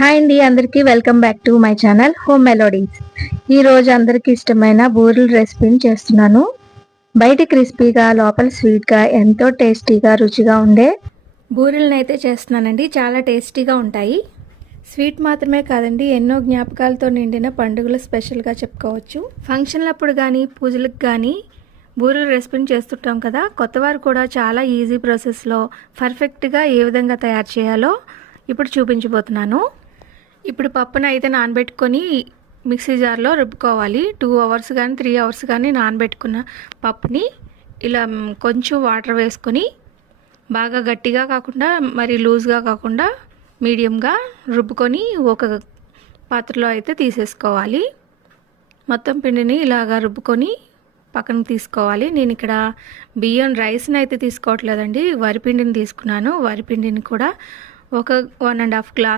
Hi అండి, అందరికీ welcome back to my channel home melodies. ఈ రోజు అందరికీ ఇష్టమైన బూరెల రెసిపీని చేస్తున్నాను. బయట క్రిస్పీగా లోపల స్వీట్గా ఎంతో టేస్టీగా రుచిగా ఉండే బూరెలను అయితే చేస్తున్నానండి. చాలా టేస్టీగా ఉంటాయి. స్వీట్ మాత్రమే కాదండి, ఎన్నో జ్ఞాపకాలతో నిండిన పండుగలు స్పెషల్గా చెప్పుకోవచ్చు. ఫంక్షన్లప్పుడు కానీ పూజలకు కానీ బూరెల రెసిపీని చేస్తుంటాం కదా. కొత్తవారు కూడా చాలా ఈజీ ప్రాసెస్లో పర్ఫెక్ట్గా ఏ విధంగా తయారు చేయాలో ఇప్పుడు చూపించబోతున్నాను. ఇప్పుడు పప్పును అయితే నానబెట్టుకొని మిక్సీ జార్లో రుబ్బుకోవాలి. 2 అవర్స్ కానీ 3 అవర్స్ కానీ నానబెట్టుకున్న పప్పుని ఇలా కొంచెం వాటర్ వేసుకొని బాగా గట్టిగా కాకుండా మరి లూజ్గా కాకుండా మీడియంగా రుబ్బుకొని ఒక పాత్రలో అయితే తీసేసుకోవాలి. మొత్తం పిండిని ఇలాగా రుబ్బుకొని పక్కన తీసుకోవాలి. నేను ఇక్కడ బియ్యం రైస్ని అయితే తీసుకోవట్లేదండి, వరిపిండిని తీసుకున్నాను. వరిపిండిని కూడా ఒక 1.5 గ్లాస్